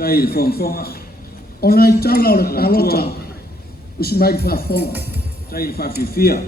Tai fonfonga. Ona I tala o le palota usimai whafonga. Tai whawhiwhia.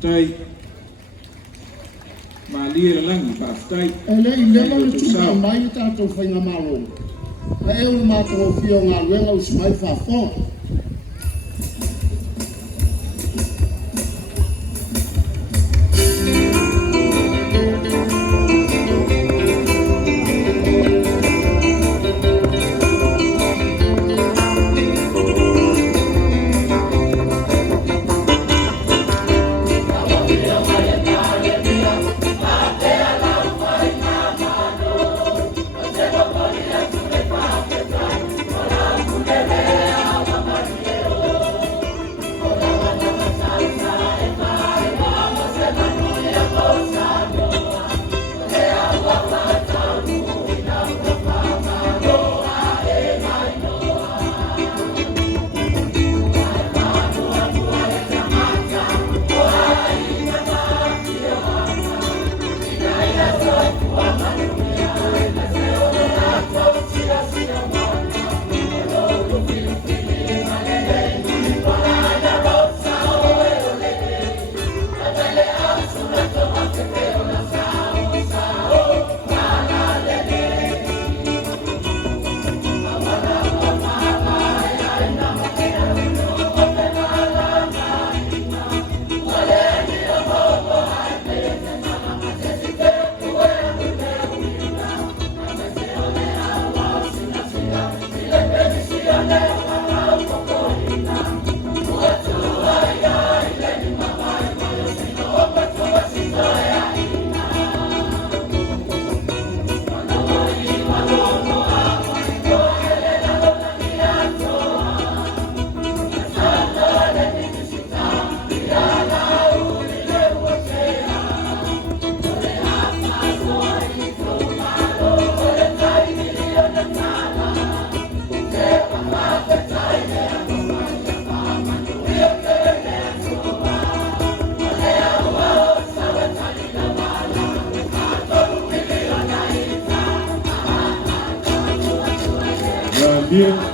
tai malia langi pa tai ele ile mo tsa mai ta to fa nga malo na e un ma to fio nga luenga usmai fa fo Maadili.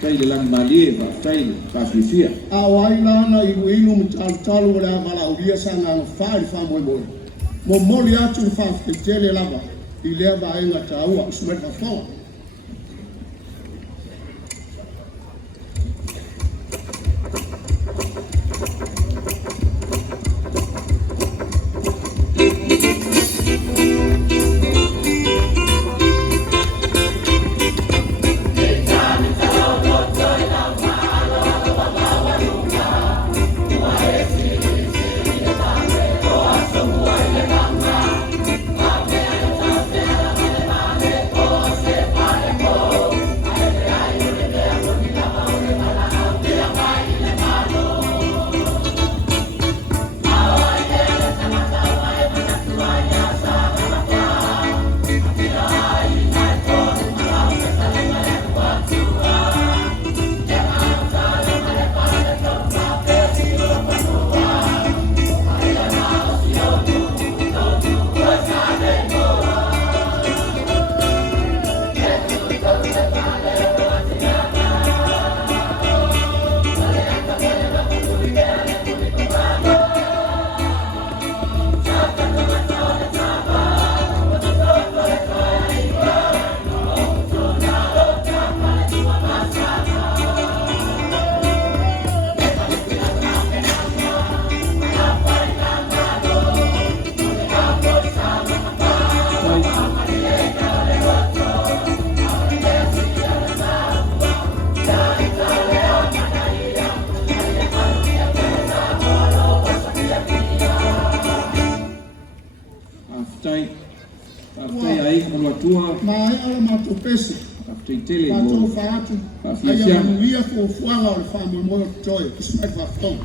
Tay dalam balik, tay pasisia. Awaila na ilu mtalu wala mala udia sana fali famu mo. Momoli atu fa fitele lava. Ileva ainga taua usmet fa. Aftai ai mulatua. Mai ala matu pesi. Aftai tele Matu mo. faatu. Pasisia. Aya mulia ko fuanga o famu mo toy. Kismet fa fon.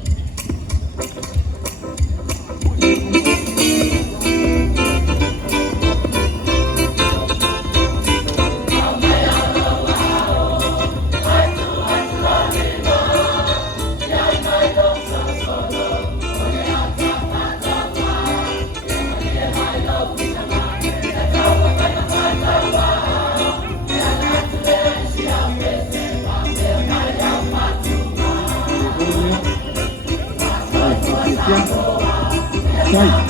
Yeah.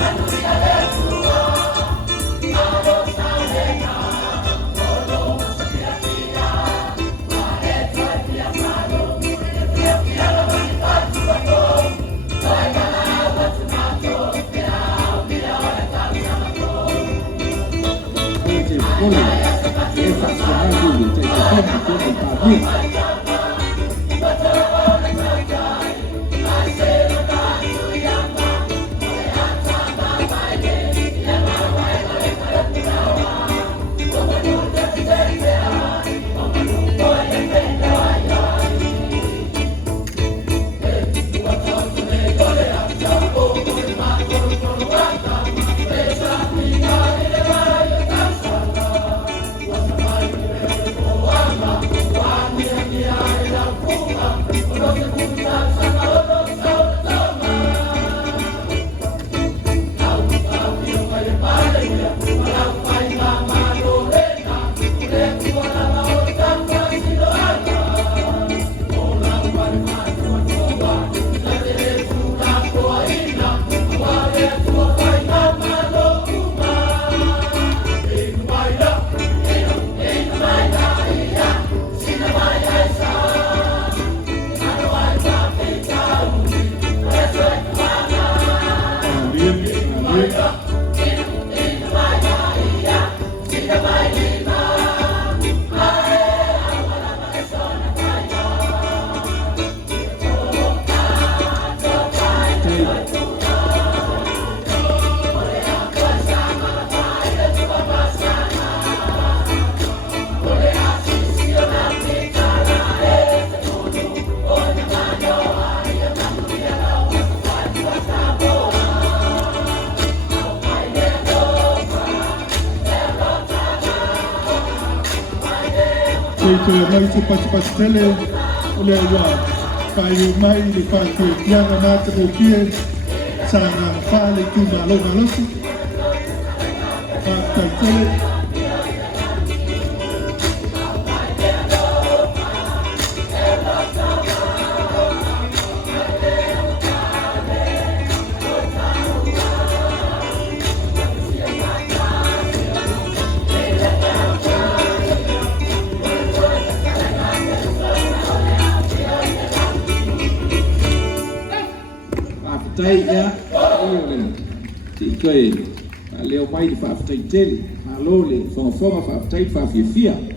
Feito mai tu pas tele ole wa pai mai le pai ke pianga mata o pie sa na fale tu malo si pai tele tay ya ti kai leo mai di fa tay tele alo le fonga fonga fa tay fa fia